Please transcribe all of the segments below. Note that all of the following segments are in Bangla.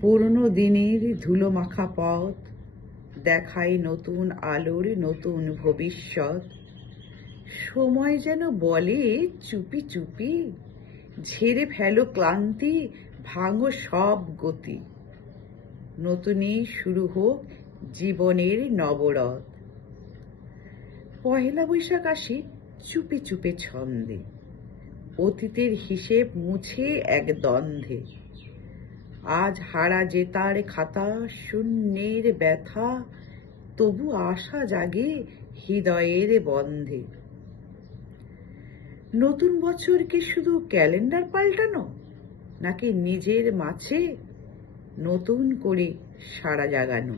পুরনো দিনের ধুলো মাখা পথ দেখায় নতুন আলোর নতুন ভবিষ্যৎ। সময় যেন বলে চুপি চুপি, ঝেড়ে ফেলো ক্লান্তি, ভাঙো সব গতি। নতুনই শুরু হোক জীবনের নবরথ। পহেলা বৈশাখ আসে চুপে চুপে ছন্দে, অতীতের হিসেব মুছে এক দ্বন্দ্বে। আজ হারা জেতার খাতা, শূন্যের ব্যথা, তবু আশা জাগে হৃদয়ের বন্ধে। নতুন বছর কি শুধু ক্যালেন্ডার পাল্টানো, নাকি নিজের মাঝে নতুন করে সাড়া জাগানো?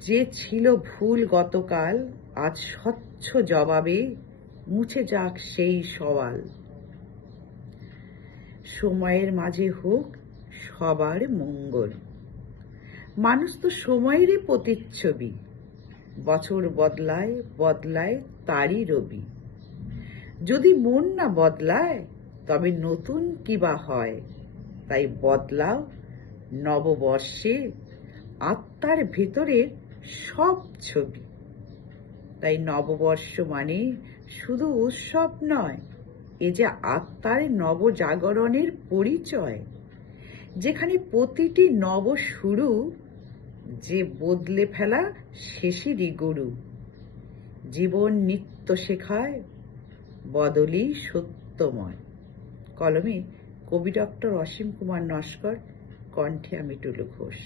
যে ছিল ভুল গতকাল, আজ স্বচ্ছ জবাবে মুছে যাক সেই সওয়াল। সময়ের মাঝে হোক সবার মঙ্গল। মানুষ তো সময়েরই প্রতিচ্ছবি, বছর বদলায় বদলায় তারই রবি। যদি মন না বদলায় তবে নতুন কি বা হয়? তাই বদলাও নববর্ষে আত্মার ভেতরের সব ছবি। তাই নববর্ষ মানে শুধু উৎসব নয়, এ যে আত্মার নবজাগরণের পরিচয়, যেখানে প্রতিটি নব শুরু যে বদলে ফেলা শেষেরই গুরু। জীবন নিত্য শেখায়, বদলই সত্যময়। কলমে কবি ডক্টর অসীম কুমার নস্কর, কণ্ঠে আমি টুলু ঘোষ।